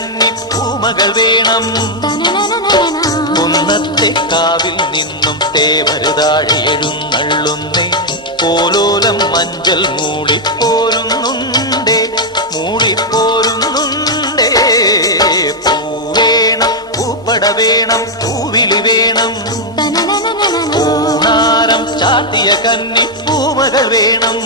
കന്നി പൂമകൾ വേണം. കുന്നത്തെ കാവിൽ നിന്നും തേവരുതാഴെ എഴുന്നള്ളുന്നേ. പോലോലം മഞ്ചൽ മൂളിപ്പോരുന്നുണ്ടേ, മൂളിപ്പോരുന്നുണ്ടേ. പൂവേണം, പൂപ്പട വേണം, പൂവിളി വേണം. പൂനാരം ചാട്ടിയ കന്നി പൂമകൾ വേണം.